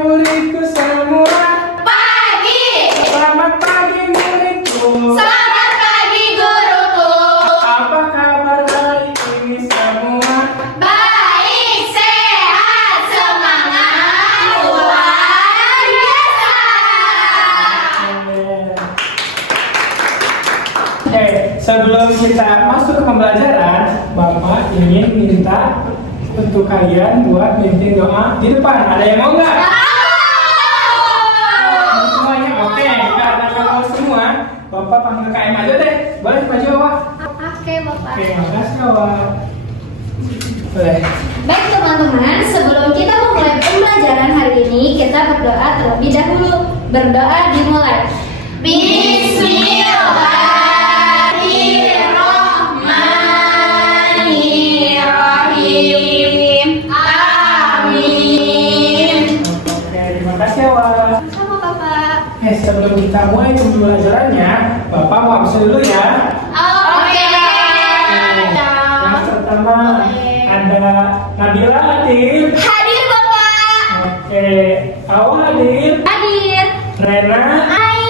muridku semua. Pagi. Selamat pagi muridku. Selamat pagi guruku. Apa kabar hari ini semua? Baik, sehat, semangat, luar biasa. Sebelum kita masuk ke pembelajaran, Bapak ingin minta untuk kalian buat mimpin doa di depan. Ada yang mau nggak? Semuanya oke. Karena kalau semua, Bapak panggil KM aja deh. Boleh maju Awak? Oke, Bapak. Oke, makasih Awak. Boleh. Baik teman-teman, sebelum kita memulai pembelajaran hari ini, kita berdoa terlebih dahulu. Berdoa dimulai. Bismillahirrahmanirrahim. Amin. Oke, terima kasih Awak. Sama Bapak. Sebelum kita mulai pembelajarannya, Bapak mau absen dulu ya. Oke. Yang pertama ada Nabila hadir. Hadir, Bapak. Oke, Awal hadir. Hadir. Rena, Hai.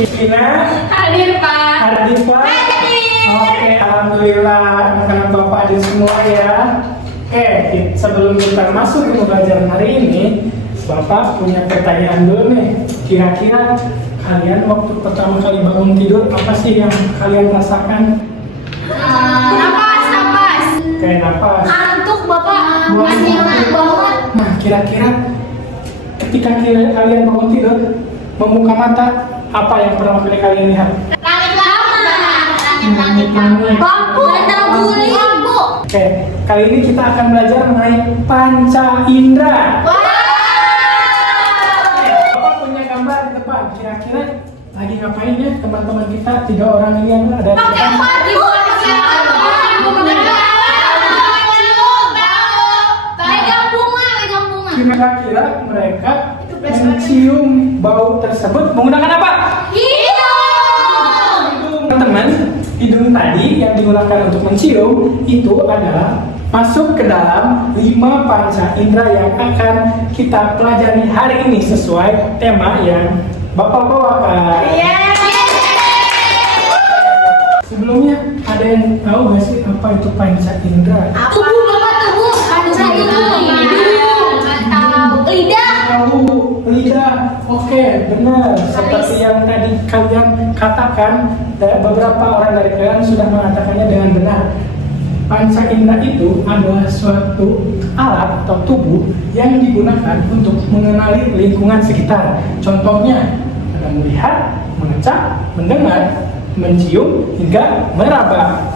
Vina, Hadir, Pak. Ardifa. Hadir. Oke, alhamdulillah karena Bapak hadir semua ya. Oke, sebelum kita masuk ke pembelajaran hari ini, Bapak punya pertanyaan dulu nih. Kira-kira kalian waktu pertama kali bangun tidur apa sih yang kalian rasakan? Napas. Kayak napas. Ngantuk, Bapak. Buang Ngantuk banget. Nah, kira-kira ketika kalian bangun tidur, membuka mata, apa yang pertama kali kalian lihat? Langit. Bambu. Bambu. Oke, kali ini kita akan belajar mengenai panca indera. Bapak punya gambar di depan. Kira-kira lagi ngapain ya teman-teman kita 3 orang ini yang ada di depan? Kira-kira mereka mencium bau tersebut menggunakan apa? Hidung. Teman-teman, hidung tadi yang digunakan untuk mencium itu adalah masuk ke dalam 5 panca indera yang akan kita pelajari hari ini sesuai tema yang Bapak bawakan. Sebelumnya ada yang tahu nggak sih apa itu panca indera? Tubuh Bapak, tubuh. Panca itu. Lidah. Tahu, lidah. Oke, benar. Seperti yang tadi kalian katakan, beberapa orang dari kalian sudah mengatakannya dengan benar. Panca indera itu adalah suatu alat atau tubuh yang digunakan untuk mengenali lingkungan sekitar. Contohnya, ada melihat, mengecap, mendengar, mencium, hingga meraba.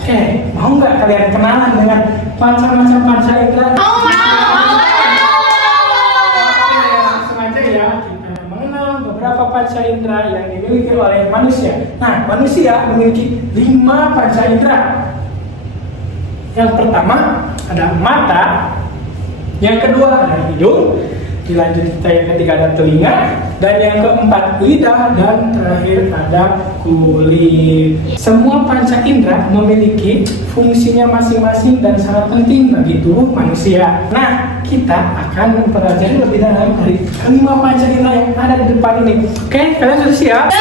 Mau nggak kalian kenalan dengan macam-macam panca indera? Beberapa panca indera yang dimiliki oleh manusia. Nah, manusia memiliki 5 panca indera. Yang pertama ada mata, yang kedua ada hidung, dilanjut yang ketiga ada telinga, dan yang keempat lidah, dan terakhir ada kulit. Semua panca indera memiliki fungsinya masing-masing dan sangat penting bagi tubuh manusia. Nah, kita akan mempelajari lebih dalam dari 5 panca indera yang ada di depan ini. Oke, kalian sudah siap?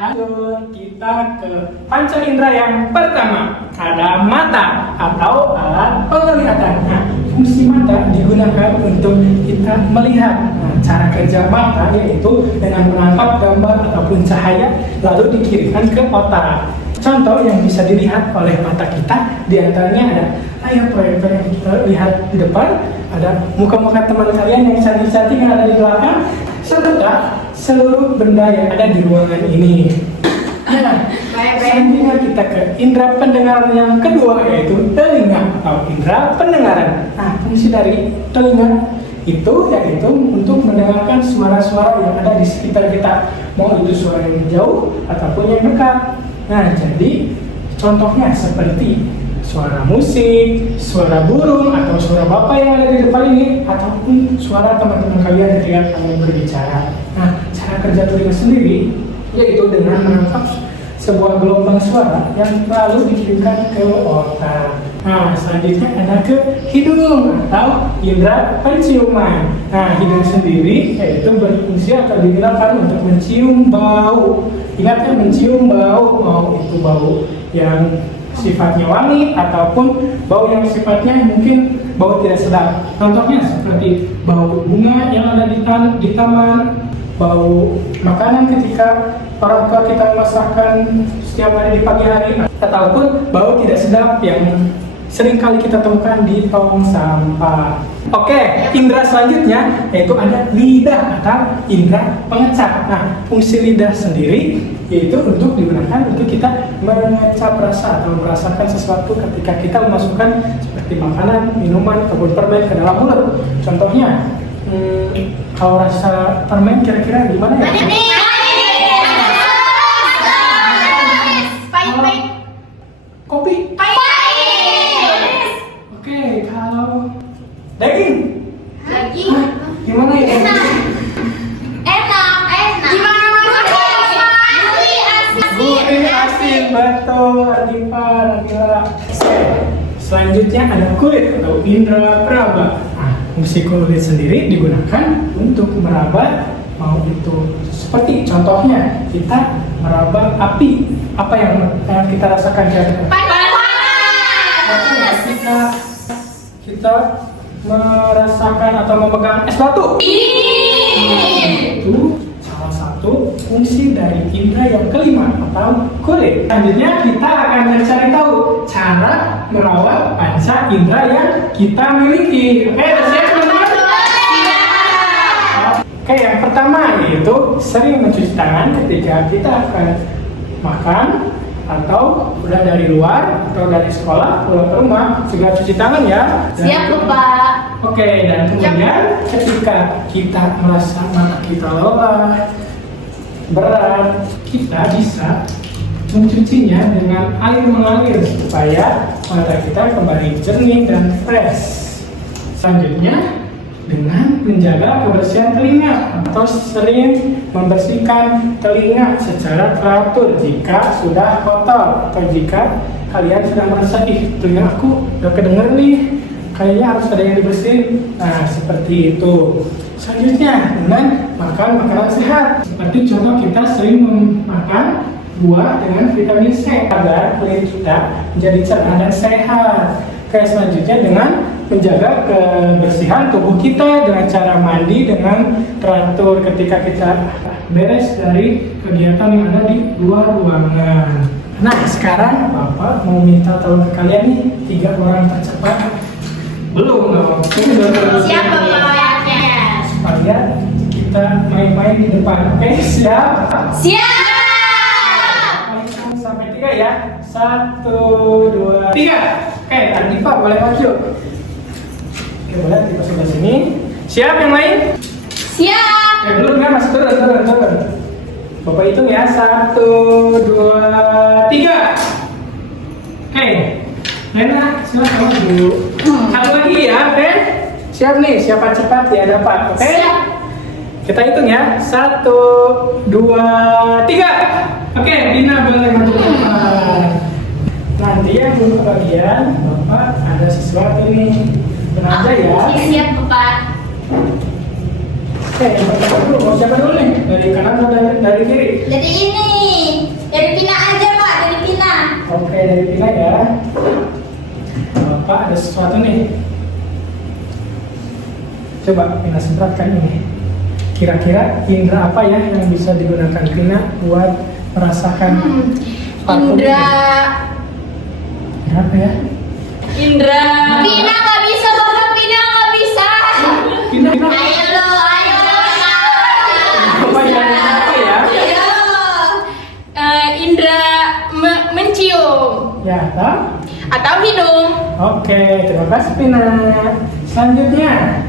Lanjut, kita ke panca indera yang pertama. Ada mata atau alat penglihatan. Nah, fungsi mata digunakan untuk kita melihat. Nah, cara kerja mata yaitu dengan menangkap gambar ataupun cahaya lalu dikirimkan ke otak. Contoh yang bisa dilihat oleh mata kita diantaranya ada layar proyektor yang kita lihat di depan, ada muka-muka teman kalian yang cantik-cantik yang ada di belakang, serta seluruh benda yang ada di ruangan ini. Nah, selanjutnya kita ke indera pendengaran yang kedua yaitu telinga atau indera pendengaran. Nah, fungsi dari telinga itu yaitu untuk mendengarkan suara-suara yang ada di sekitar kita, mau itu suara yang jauh ataupun yang dekat. Nah, jadi contohnya seperti suara musik, suara burung, atau suara bapak yang ada di depan ini, ataupun suara teman-teman kalian ketika kalian berbicara. Nah, cara kerja telinga sendiri yaitu dengan menangkap sebuah gelombang suara yang lalu dikirimkan ke otak. Nah, selanjutnya ada ke hidung atau indera penciuman. Nah, hidung sendiri yaitu berfungsi atau digunakan untuk mencium bau. Ingat ya, mencium bau, mau itu bau yang sifatnya wangi ataupun bau yang sifatnya mungkin bau tidak sedap. Contohnya seperti bau bunga yang ada di taman, bau makanan ketika orang tua kita memasakkan setiap hari di pagi hari, ataupun bau tidak sedap yang sering kali kita temukan di tong sampah. Oke, indera selanjutnya yaitu ada lidah atau indera pengecap. Nah, fungsi lidah sendiri yaitu untuk digunakan untuk kita mengecap rasa atau merasakan sesuatu ketika kita memasukkan seperti makanan, minuman, ataupun permen ke dalam mulut. Contohnya, kalau rasa permen kira-kira gimana ya? Kopi. Oke, kalau daging. Gimana ya? Gurih, asin, betul, Adipa, Nabila. Selanjutnya ada kulit atau indera peraba. Nah, fungsi kulit sendiri digunakan untuk meraba, mau itu seperti contohnya kita meraba api. Apa yang kita rasakan kira-kira? Kita merasakan atau memegang es batu. Itu salah satu fungsi dari indera yang kelima atau kulit. Selanjutnya kita akan mencari tahu cara merawat panca indera yang kita miliki. Oke, udah siap teman-teman? Oke, yang pertama yaitu sering mencuci tangan ketika kita akan makan atau udah dari luar atau dari sekolah pulang ke rumah, segera cuci tangan ya. Siap, Bapak. Oke, dan kemudian ketika kita merasa mata kita lelah, berat, kita bisa mencucinya dengan air mengalir supaya mata kita kembali jernih dan fresh. Selanjutnya dengan menjaga kebersihan telinga atau sering membersihkan telinga secara teratur jika sudah kotor atau jika kalian sudah merasa telinga aku udah kedenger nih, kayaknya harus ada yang dibersihin. Nah, seperti itu. Selanjutnya dengan makan makanan sehat, seperti contoh kita sering memakan buah dengan vitamin C agar kulit kita menjadi cerah dan sehat. Oke, selanjutnya dengan menjaga kebersihan tubuh kita dengan cara mandi dengan teratur ketika kita beres dari kegiatan yang ada di luar ruangan. Nah, sekarang Bapak mau minta tolong ke kalian nih, 3 orang tercepat. Belum dong. Siap, Bapak. Supaya kita main-main di depan. Oke, siap? Sampai 3 ya. 1, 2, 3. Oke, Adifa boleh maju. Oke, boleh kita sebelah sini. Siap yang lain? Siap. Belum kan, masih turun. Bapak hitung ya, 1, 2, 3. Oke, Lena, silakan maju. Satu lagi ya, oke? Siap nih, siapa cepat ya dapat, oke? Siap. Kita hitung ya, 1, 2, 3. Oke, Dina boleh maju ke depan. Nanti yang belum kebagian, Bapak ada sesuatu nih. Tenang aja ya. Siap, Bapak. Oke, yang pertama dulu, mau siapa dulu nih? Dari kanan atau dari kiri? Jadi ini. Dari Pina aja, Pak. Dari Pina. Oke, dari Pina ya. Bapak ada sesuatu nih. Coba Pina semprotkan ini. Kira-kira indera apa ya yang bisa digunakan Pina buat merasakan parfum ini? Apa ya? Pina nggak bisa, Bapak. Pina nggak bisa. Pina. Ayo lo. Apa ya? Apa ya? Indra mencium Ya, toh? atau hidung. Oke, terima kasih Pina. Selanjutnya,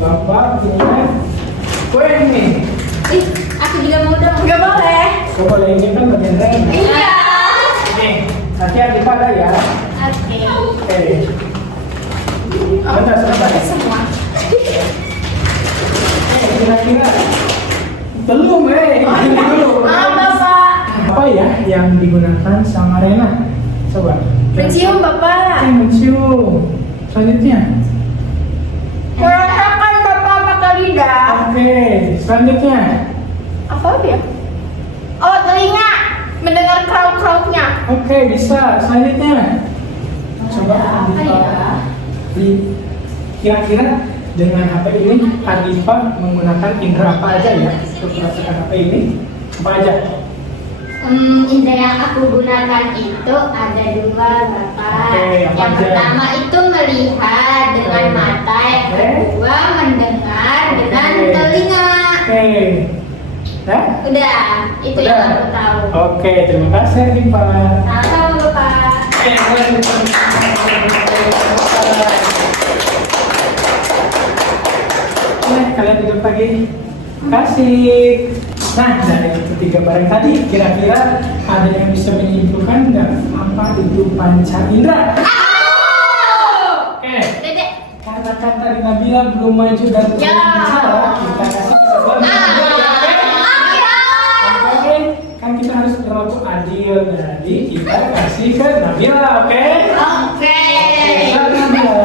Bapak punya kue nih. Aku juga mau dong. Nggak boleh. Kau boleh ini kan bagian lain. Iya. Nih, nanti Adifa ada ya. Oke. Oke. Sebentar. Semua. Kira-kira belum, ini dulu. Bapak. Apa ya yang digunakan sama Rena? Coba. Mencium Bapak. Oke, mencium. Selanjutnya. Merasakan Bapak pakai lidah. Oke, selanjutnya. Apa dia? Oh, telinga. Mendengar krauk-krauknya. Oke, bisa. Selanjutnya. Coba kira-kira dengan HP ini Adifa menggunakan indera apa aja ya untuk merasakan HP ini? Apa aja? Indra yang aku gunakan itu ada dua, Bapak. Oke, apa Yang aja? pertama itu melihat dengan mata, yang kedua mendengar dengan telinga. Oke. Ya? Udah, itu Udah. yang aku tahu. Oke, terima kasih Adifa. Sama-sama, Bapak. Oke, boleh kalian duduk lagi. Terima kasih. Nah, dari ketiga barang tadi, kira-kira ada yang bisa menyimpulkan nggak apa itu panca indera? Oke, Dedek. karena kan tadi Nabila belum maju dan belum bicara, kita kasih kesempatan. Oke, kan kita harus berlaku adil, jadi kita kasih ke Nabila, oke? Oke. Silakan, Nabila.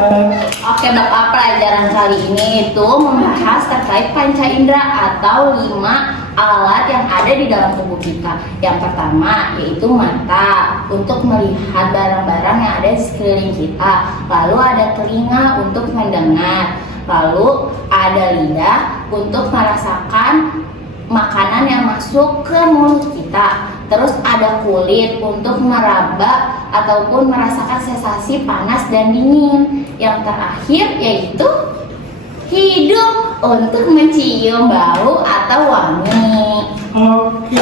Oke Bapak, pelajaran kali ini itu membahas terkait panca indera atau 5 alat yang ada di dalam tubuh kita. Yang pertama yaitu mata untuk melihat barang-barang yang ada di sekeliling kita. Lalu ada telinga untuk mendengar. Lalu ada lidah untuk merasakan makanan yang masuk ke mulut kita. Terus ada kulit untuk meraba ataupun merasakan sensasi panas dan dingin. Yang terakhir yaitu hidung untuk mencium bau atau wangi. Oke.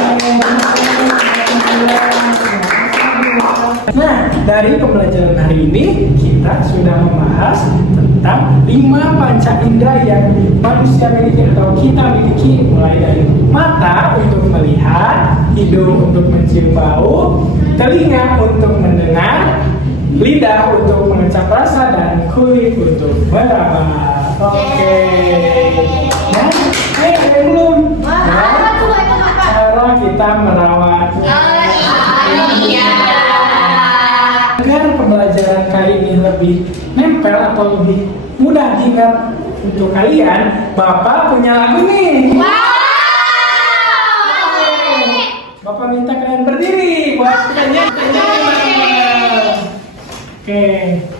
Nah, dari pembelajaran hari ini kita sudah membahas tentang 5 panca indera yang manusia miliki atau kita miliki, mulai dari mata untuk melihat, hidung untuk mencium bau, telinga untuk mendengar, lidah untuk mengecap rasa, dan kulit untuk meraba. Oke. Nah, belum. Nah, cara kita merawat. Agar pembelajaran kali ini lebih nempel atau lebih mudah diingat untuk kalian, Bapak punya lagu nih. Bapak minta kalian berdiri buat nyanyi. Oke,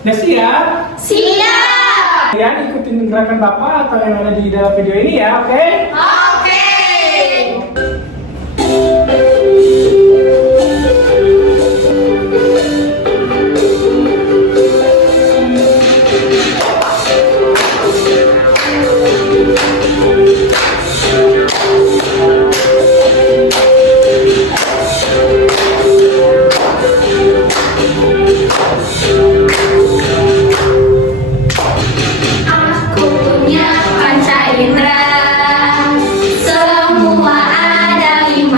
udah siap? Siap. Kalian ikutin gerakan Bapak atau yang ada di dalam video ini ya, oke? Oke. Aku punya panca indera, semua ada 5,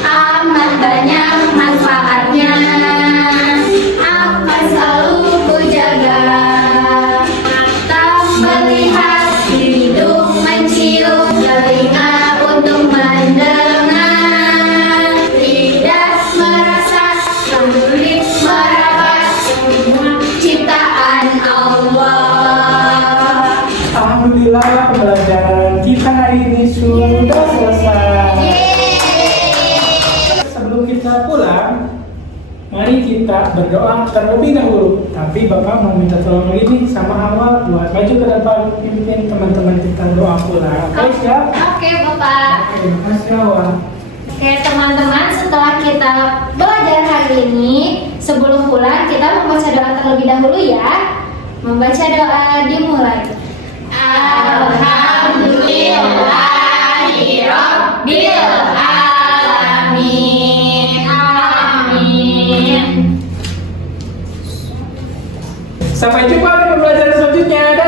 amat banyak manfaatnya, akan selalu ku jaga. Mata melihat, hidung mencium, telinga untuk mendengar, lidah merasa, kulit meraba, semua ciptaan Allah. Alhamdulillah, pembelajaran kita hari ini sudah selesai. Sebelum kita pulang, mari kita berdoa terlebih dahulu. Tapi Bapak mau minta tolong lagi nih sama Awal buat maju ke depan, pimpin teman-teman kita doa pulang. Oke, siap? Oke, Bapak. Oke, terima kasih Awal. Oke, teman-teman, setelah kita belajar hari ini, sebelum pulang kita membaca doa terlebih dahulu ya. Membaca doa dimulai. Alhamdulillahirabbil alamin. Amin. Sampai jumpa di pembelajaran selanjutnya.